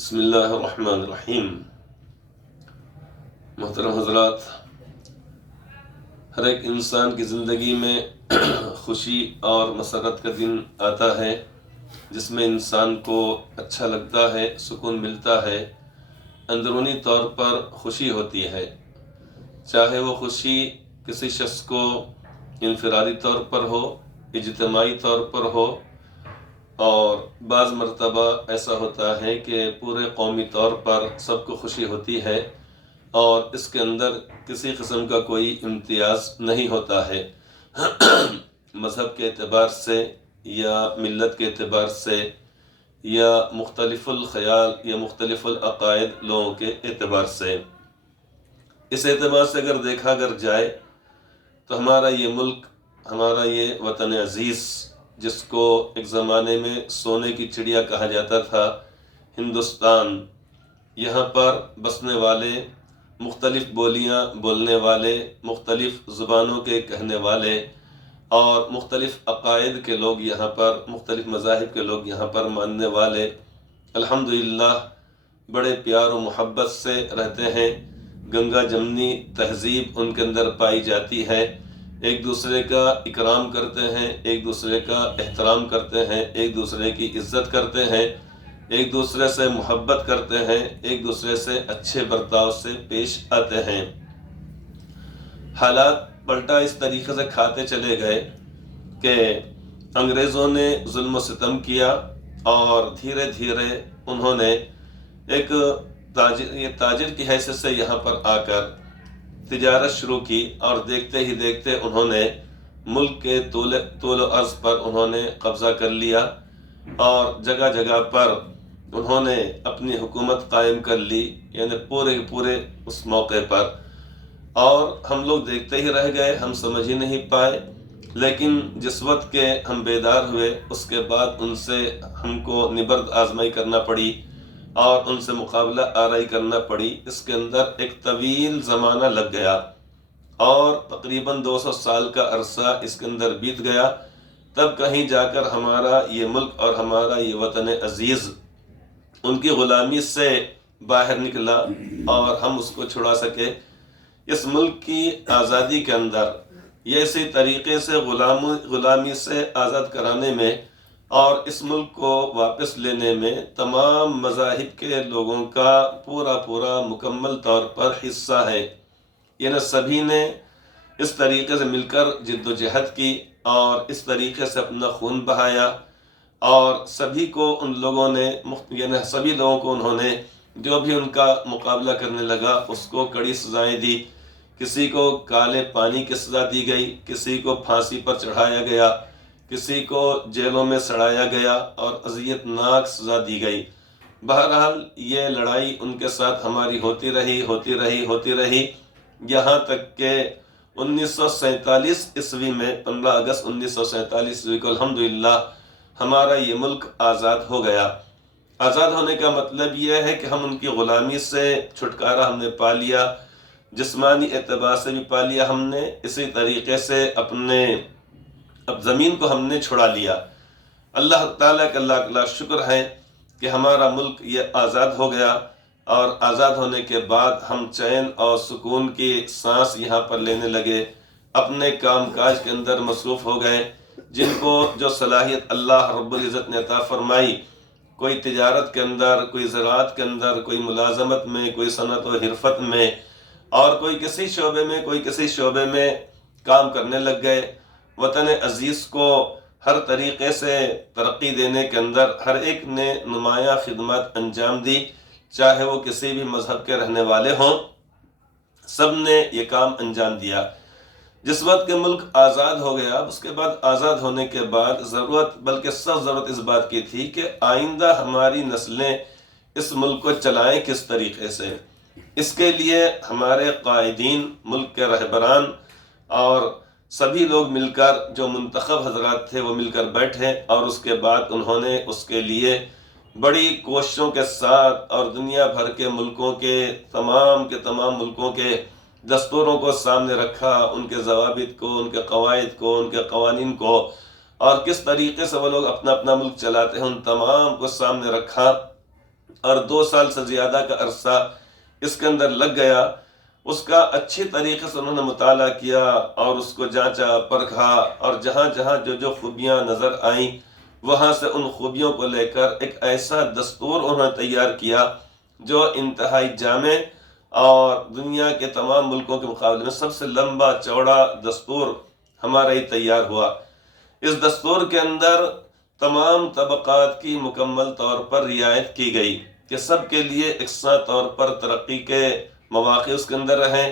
بسم اللہ الرحمن الرحیم۔ محترم حضرات، ہر ایک انسان کی زندگی میں خوشی اور مسرت کا دن آتا ہے جس میں انسان کو اچھا لگتا ہے، سکون ملتا ہے، اندرونی طور پر خوشی ہوتی ہے۔ چاہے وہ خوشی کسی شخص کو انفرادی طور پر ہو، اجتماعی طور پر ہو، اور بعض مرتبہ ایسا ہوتا ہے کہ پورے قومی طور پر سب کو خوشی ہوتی ہے اور اس کے اندر کسی قسم کا کوئی امتیاز نہیں ہوتا ہے مذہب کے اعتبار سے یا ملت کے اعتبار سے یا مختلف الخیال یا مختلف العقائد لوگوں کے اعتبار سے۔ اس اعتبار سے اگر دیکھا جائے تو ہمارا یہ ملک، ہمارا یہ وطن عزیز، جس کو ایک زمانے میں سونے کی چڑیا کہا جاتا تھا، ہندوستان، یہاں پر بسنے والے، مختلف بولیاں بولنے والے، مختلف زبانوں کے کہنے والے اور مختلف عقائد کے لوگ یہاں پر، مختلف مذاہب کے لوگ یہاں پر ماننے والے الحمدللہ بڑے پیار و محبت سے رہتے ہیں۔ گنگا جمنی تہذیب ان کے اندر پائی جاتی ہے، ایک دوسرے کا اکرام کرتے ہیں، ایک دوسرے کا احترام کرتے ہیں، ایک دوسرے کی عزت کرتے ہیں، ایک دوسرے سے محبت کرتے ہیں، ایک دوسرے سے اچھے برتاؤ سے پیش آتے ہیں۔ حالات پلٹا اس طریقے سے کھاتے چلے گئے کہ انگریزوں نے ظلم و ستم کیا اور دھیرے دھیرے انہوں نے ایک تاجر کی حیثیت سے یہاں پر آ کر تجارت شروع کی اور دیکھتے ہی دیکھتے انہوں نے ملک کے طول و عرض پر انہوں نے قبضہ کر لیا اور جگہ جگہ پر انہوں نے اپنی حکومت قائم کر لی، یعنی پورے اس موقع پر، اور ہم لوگ دیکھتے ہی رہ گئے، ہم سمجھ ہی نہیں پائے۔ لیکن جس وقت کے ہم بیدار ہوئے اس کے بعد ان سے ہم کو نبرد آزمائی کرنا پڑی اور ان سے مقابلہ آرائی کرنا پڑی۔ اس کے اندر ایک طویل زمانہ لگ گیا اور تقریباً 200 سال کا عرصہ اس کے اندر بیت گیا، تب کہیں جا کر ہمارا یہ ملک اور ہمارا یہ وطن عزیز ان کی غلامی سے باہر نکلا اور ہم اس کو چھڑا سکے۔ اس ملک کی آزادی کے اندر یہ اسی طریقے سے غلامی سے آزاد کرانے میں اور اس ملک کو واپس لینے میں تمام مذاہب کے لوگوں کا پورا مکمل طور پر حصہ ہے، یعنی سبھی نے اس طریقے سے مل کر جد و جہد کی اور اس طریقے سے اپنا خون بہایا اور سبھی کو ان لوگوں نے یعنی سبھی لوگوں کو انہوں نے جو بھی ان کا مقابلہ کرنے لگا اس کو کڑی سزائیں دی۔ کسی کو کالے پانی کی سزا دی گئی، کسی کو پھانسی پر چڑھایا گیا، کسی کو جیلوں میں سڑایا گیا اور اذیت ناک سزا دی گئی۔ بہرحال یہ لڑائی ان کے ساتھ ہماری ہوتی رہی یہاں تک کہ 1947 عیسوی میں 15 اگست 1947 عیسوی کو الحمدللہ ہمارا یہ ملک آزاد ہو گیا۔ آزاد ہونے کا مطلب یہ ہے کہ ہم ان کی غلامی سے چھٹکارا ہم نے پا لیا، جسمانی اعتبار سے بھی پا لیا ہم نے، اسی طریقے سے اب زمین کو ہم نے چھڑا لیا۔ اللہ تعالیٰ کا لاکھ لاکھ شکر ہے کہ ہمارا ملک یہ آزاد ہو گیا اور آزاد ہونے کے بعد ہم چین اور سکون کی سانس یہاں پر لینے لگے، اپنے کام کاج کے اندر مصروف ہو گئے۔ جن کو جو صلاحیت اللہ رب العزت نے عطا فرمائی، کوئی تجارت کے اندر، کوئی زراعت کے اندر، کوئی ملازمت میں، کوئی صنعت و حرفت میں اور کوئی کسی شعبے میں کام کرنے لگ گئے۔ وطن عزیز کو ہر طریقے سے ترقی دینے کے اندر ہر ایک نے نمایاں خدمات انجام دی، چاہے وہ کسی بھی مذہب کے رہنے والے ہوں، سب نے یہ کام انجام دیا۔ جس وقت کہ ملک آزاد ہو گیا، اس کے بعد آزاد ہونے کے بعد بلکہ سخت ضرورت اس بات کی تھی کہ آئندہ ہماری نسلیں اس ملک کو چلائیں کس طریقے سے۔ اس کے لیے ہمارے قائدین، ملک کے رہبران اور سبھی لوگ مل کر، جو منتخب حضرات تھے وہ مل کر بیٹھے اور اس کے بعد انہوں نے اس کے لیے بڑی کوششوں کے ساتھ اور دنیا بھر کے ملکوں کے تمام ملکوں کے دستوروں کو سامنے رکھا، ان کے ضوابط کو، ان کے قواعد کو، ان کے قوانین کو، اور کس طریقے سے وہ لوگ اپنا ملک چلاتے ہیں، ان تمام کو سامنے رکھا اور 2 سال سے زیادہ کا عرصہ اس کے اندر لگ گیا، اس کا اچھی طریقے سے انہوں نے مطالعہ کیا اور اس کو جانچا پرکھا، اور جہاں جہاں جو جو خوبیاں نظر آئیں وہاں سے ان خوبیوں کو لے کر ایک ایسا دستور انہوں نے تیار کیا جو انتہائی جامع اور دنیا کے تمام ملکوں کے مقابلے میں سب سے لمبا چوڑا دستور ہمارا ہی تیار ہوا۔ اس دستور کے اندر تمام طبقات کی مکمل طور پر رعایت کی گئی کہ سب کے لیے یکساں طور پر ترقی کے مواقع اس کے اندر رہیں،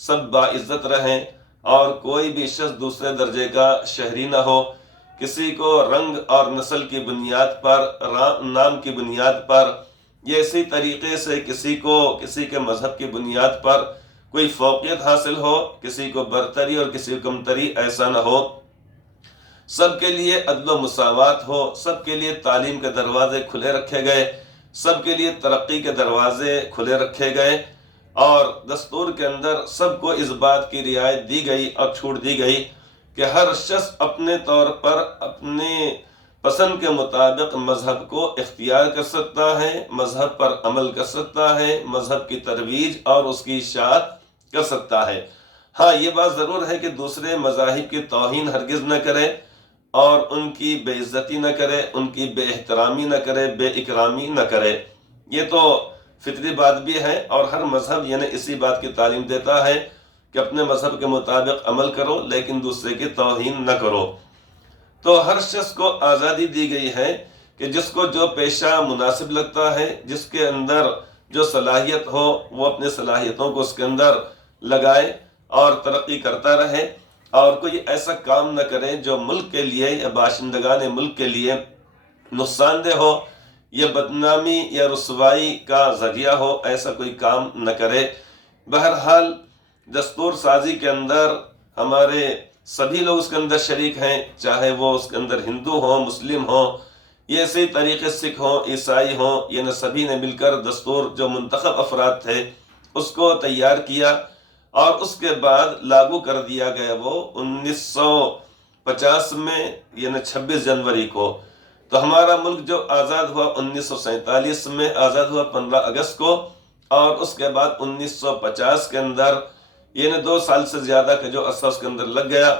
سب باعزت رہیں، اور کوئی بھی شخص دوسرے درجے کا شہری نہ ہو، کسی کو رنگ اور نسل کی بنیاد پر، نام کی بنیاد پر، یا اسی طریقے سے کسی کو کسی کے مذہب کی بنیاد پر کوئی فوقیت حاصل ہو، کسی کو برتری اور کسی کو کمتری، ایسا نہ ہو۔ سب کے لیے عدل و مساوات ہو، سب کے لیے تعلیم کے دروازے کھلے رکھے گئے، سب کے لیے ترقی کے دروازے کھلے رکھے گئے، اور دستور کے اندر سب کو اس بات کی رعایت دی گئی اور چھوٹ دی گئی کہ ہر شخص اپنے طور پر اپنے پسند کے مطابق مذہب کو اختیار کر سکتا ہے، مذہب پر عمل کر سکتا ہے، مذہب کی ترویج اور اس کی اشاعت کر سکتا ہے۔ ہاں، یہ بات ضرور ہے کہ دوسرے مذاہب کی توہین ہرگز نہ کرے اور ان کی بے عزتی نہ کرے، ان کی بے احترامی نہ کرے، بے اکرامی نہ کرے۔ یہ تو فطری بات بھی ہے، اور ہر مذہب یعنی اسی بات کی تعلیم دیتا ہے کہ اپنے مذہب کے مطابق عمل کرو لیکن دوسرے کی توہین نہ کرو۔ تو ہر شخص کو آزادی دی گئی ہے کہ جس کو جو پیشہ مناسب لگتا ہے، جس کے اندر جو صلاحیت ہو، وہ اپنے صلاحیتوں کو اس کے اندر لگائے اور ترقی کرتا رہے، اور کوئی ایسا کام نہ کرے جو ملک کے لیے یا باشندگان ملک کے لیے نقصان دہ ہو یا بدنامی یا رسوائی کا ذریعہ ہو، ایسا کوئی کام نہ کرے۔ بہرحال دستور سازی کے اندر ہمارے سبھی لوگ اس کے اندر شریک ہیں، چاہے وہ اس کے اندر ہندو ہوں، مسلم ہوں، یہ اسی طریقے سکھ ہوں، عیسائی ہوں، یعنی سبھی نے مل کر دستور جو منتخب افراد تھے اس کو تیار کیا، اور اس کے بعد لاگو کر دیا گیا وہ 1950 میں، یعنی 26 جنوری کو۔ تو ہمارا ملک جو آزاد ہوا 1947 میں آزاد ہوا 15 اگست کو، اور اس کے بعد 1950 کے اندر یعنی 2 سال سے زیادہ کا جو عرصہ اس کے اندر لگ گیا،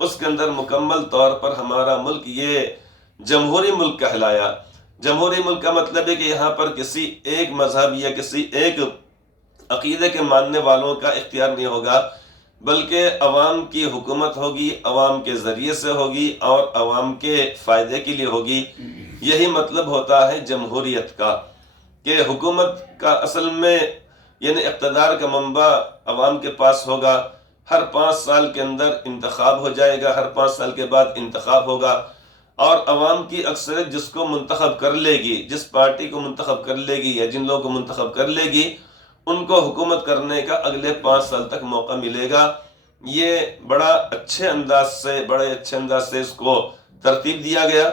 اس کے اندر مکمل طور پر ہمارا ملک یہ جمہوری ملک کہلایا۔ جمہوری ملک کا مطلب ہے کہ یہاں پر کسی ایک مذہب یا کسی ایک عقیدے کے ماننے والوں کا اختیار نہیں ہوگا، بلکہ عوام کی حکومت ہوگی، عوام کے ذریعے سے ہوگی اور عوام کے فائدے کے لیے ہوگی۔ یہی مطلب ہوتا ہے جمہوریت کا، کہ حکومت کا اصل میں یعنی اقتدار کا منبع عوام کے پاس ہوگا۔ ہر 5 سال کے اندر انتخاب ہو جائے گا، ہر 5 سال کے بعد انتخاب ہوگا، اور عوام کی اکثریت جس کو منتخب کر لے گی، جس پارٹی کو منتخب کر لے گی یا جن لوگوں کو منتخب کر لے گی، ان کو حکومت کرنے کا اگلے 5 سال تک موقع ملے گا۔ یہ بڑے اچھے انداز سے اس کو ترتیب دیا گیا۔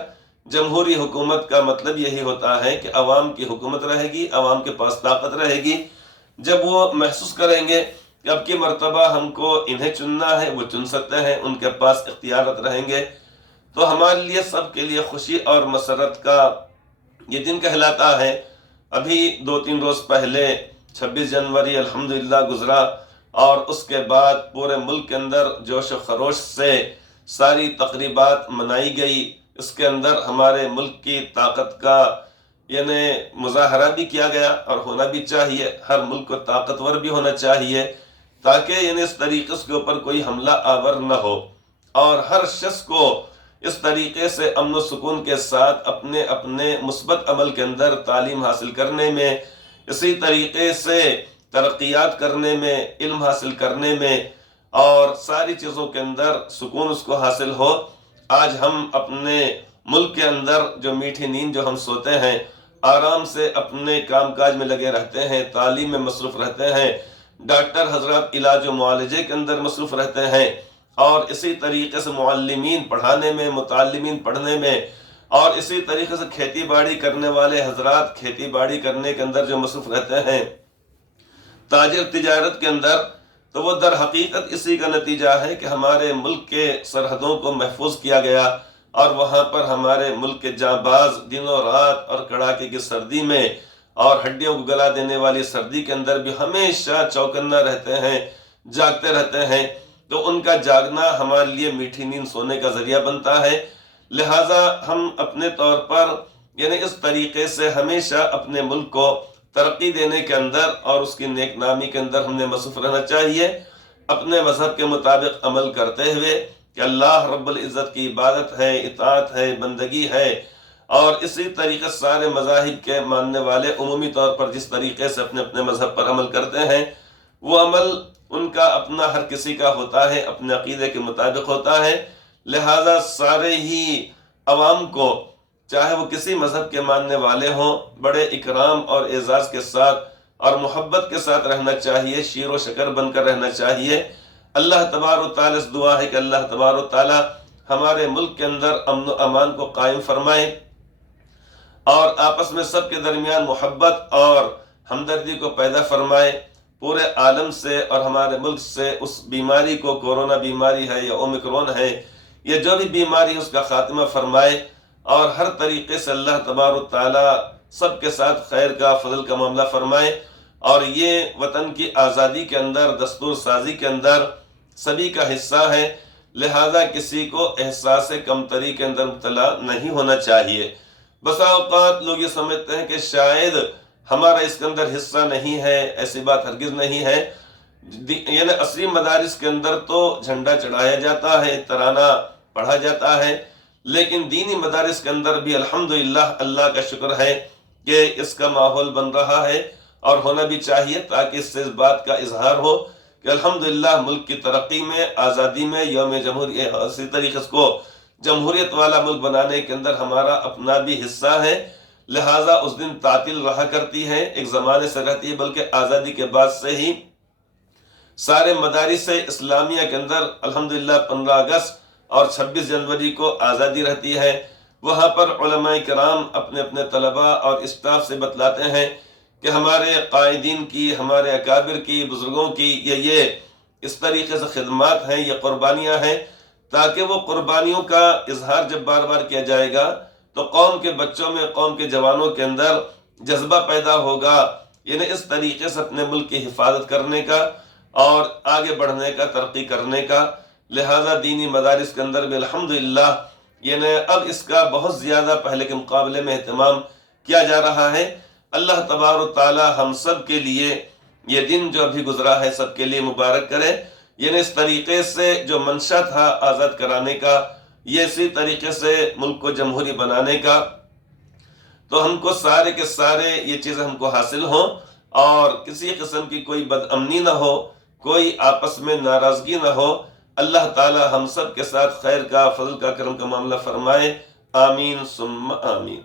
جمہوری حکومت کا مطلب یہی ہوتا ہے کہ عوام کی حکومت رہے گی، عوام کے پاس طاقت رہے گی۔ جب وہ محسوس کریں گے کہ اب کی مرتبہ ہم کو انہیں چننا ہے، وہ چن سکتے ہیں، ان کے پاس اختیارات رہیں گے، تو ہمارے لیے سب کے لیے خوشی اور مسرت کا یہ دن کہلاتا ہے۔ ابھی 2-3 روز پہلے 26 جنوری الحمدللہ گزرا، اور اس کے بعد پورے ملک کے اندر جوش و خروش سے ساری تقریبات منائی گئی۔ اس کے اندر ہمارے ملک کی طاقت کا یعنی مظاہرہ بھی کیا گیا، اور ہونا بھی چاہیے، ہر ملک کو طاقتور بھی ہونا چاہیے، تاکہ یعنی اس طریقے کے اوپر کوئی حملہ آور نہ ہو، اور ہر شخص کو اس طریقے سے امن و سکون کے ساتھ اپنے اپنے مثبت عمل کے اندر تعلیم حاصل کرنے میں، اسی طریقے سے ترقیات کرنے میں، علم حاصل کرنے میں، اور ساری چیزوں کے اندر سکون اس کو حاصل ہو۔ آج ہم اپنے ملک کے اندر جو میٹھی نیند جو ہم سوتے ہیں، آرام سے اپنے کام کاج میں لگے رہتے ہیں، تعلیم میں مصروف رہتے ہیں، ڈاکٹر حضرات علاج و معالجے کے اندر مصروف رہتے ہیں، اور اسی طریقے سے معلمین پڑھانے میں، متعلمین پڑھنے میں، اور اسی طریقے سے کھیتی باڑی کرنے والے حضرات کھیتی باڑی کرنے کے اندر جو مصروف رہتے ہیں، تاجر تجارت کے اندر، تو وہ در حقیقت اسی کا نتیجہ ہے کہ ہمارے ملک کے سرحدوں کو محفوظ کیا گیا، اور وہاں پر ہمارے ملک کے جانباز دن و رات اور کڑاکے کی سردی میں اور ہڈیوں کو گلا دینے والی سردی کے اندر بھی ہمیشہ چوکنا رہتے ہیں، جاگتے رہتے ہیں، تو ان کا جاگنا ہمارے لیے میٹھی نیند سونے کا ذریعہ بنتا ہے۔ لہٰذا ہم اپنے طور پر یعنی اس طریقے سے ہمیشہ اپنے ملک کو ترقی دینے کے اندر اور اس کی نیک نامی کے اندر ہم نے مصروف رہنا چاہیے، اپنے مذہب کے مطابق عمل کرتے ہوئے کہ اللہ رب العزت کی عبادت ہے، اطاعت ہے، بندگی ہے، اور اسی طریقے سارے مذاہب کے ماننے والے عمومی طور پر جس طریقے سے اپنے اپنے مذہب پر عمل کرتے ہیں، وہ عمل ان کا اپنا ہر کسی کا ہوتا ہے، اپنے عقیدے کے مطابق ہوتا ہے۔ لہٰذا سارے ہی عوام کو، چاہے وہ کسی مذہب کے ماننے والے ہوں، بڑے اکرام اور اعزاز کے ساتھ اور محبت کے ساتھ رہنا چاہیے، شیر و شکر بن کر رہنا چاہیے۔ اللہ تبارک و تعالیٰ سے دعا ہے کہ اللہ تبارک و تعالیٰ ہمارے ملک کے اندر امن و امان کو قائم فرمائے اور آپس میں سب کے درمیان محبت اور ہمدردی کو پیدا فرمائے، پورے عالم سے اور ہمارے ملک سے اس بیماری کو، کورونا بیماری ہے یا اومیکرون ہے یا جو بھی بیماری اس کا خاتمہ فرمائے، اور ہر طریقے سے اللہ تبارک و تعالیٰ سب کے ساتھ خیر کا، فضل کا معاملہ فرمائے، اور یہ وطن کی آزادی کے اندر، دستور سازی کے اندر سبھی کا حصہ ہے، لہذا کسی کو احساس کمتری کے اندر مبتلا نہیں ہونا چاہیے۔ بسا اوقات لوگ یہ سمجھتے ہیں کہ شاید ہمارا اس کے اندر حصہ نہیں ہے، ایسی بات ہرگز نہیں ہے۔ یعنی عصری مدارس کے اندر تو جھنڈا چڑھایا جاتا ہے، ترانہ پڑھا جاتا ہے، لیکن دینی مدارس کے اندر بھی الحمدللہ اللہ کا شکر ہے کہ اس کا ماحول بن رہا ہے، اور ہونا بھی چاہیے، تاکہ اس سے اس بات کا اظہار ہو کہ الحمدللہ ملک کی ترقی میں، آزادی میں، یوم جمہوریت، اسی طریقے کو جمہوریت والا ملک بنانے کے اندر ہمارا اپنا بھی حصہ ہے۔ لہٰذا اس دن تعطیل رہا کرتی ہے، ایک زمانے سے رہتی ہے، بلکہ آزادی کے بعد سے ہی سارے مدارس اسلامیہ کے اندر الحمدللہ 15 اگست اور 26 جنوری کو آزادی رہتی ہے۔ وہاں پر علماء کرام اپنے اپنے طلباء اور اسٹاف سے بتلاتے ہیں کہ ہمارے قائدین کی، ہمارے اکابر کی، بزرگوں کی یہ اس طریقے سے خدمات ہیں، یہ قربانیاں ہیں، تاکہ وہ قربانیوں کا اظہار جب بار بار کیا جائے گا تو قوم کے بچوں میں، قوم کے جوانوں کے اندر جذبہ پیدا ہوگا، یعنی اس طریقے سے اپنے ملک کی حفاظت کرنے کا اور آگے بڑھنے کا، ترقی کرنے کا۔ لہٰذا دینی مدارس کے اندر بھی الحمدللہ یعنی اب اس کا بہت زیادہ پہلے کے مقابلے میں اہتمام کیا جا رہا ہے۔ اللہ تبارک و تعالی ہم سب کے لیے یہ دن جو ابھی گزرا ہے سب کے لیے مبارک کرے، یعنی اس طریقے سے جو منشا تھا آزاد کرانے کا، یہ اسی طریقے سے ملک کو جمہوری بنانے کا، تو ہم کو سارے کے سارے یہ چیزیں ہم کو حاصل ہوں، اور کسی قسم کی کوئی بد امنی نہ ہو، کوئی آپس میں ناراضگی نہ ہو۔ اللہ تعالی ہم سب کے ساتھ خیر کا، فضل کا، کرم کا معاملہ فرمائے، آمین ثم آمین۔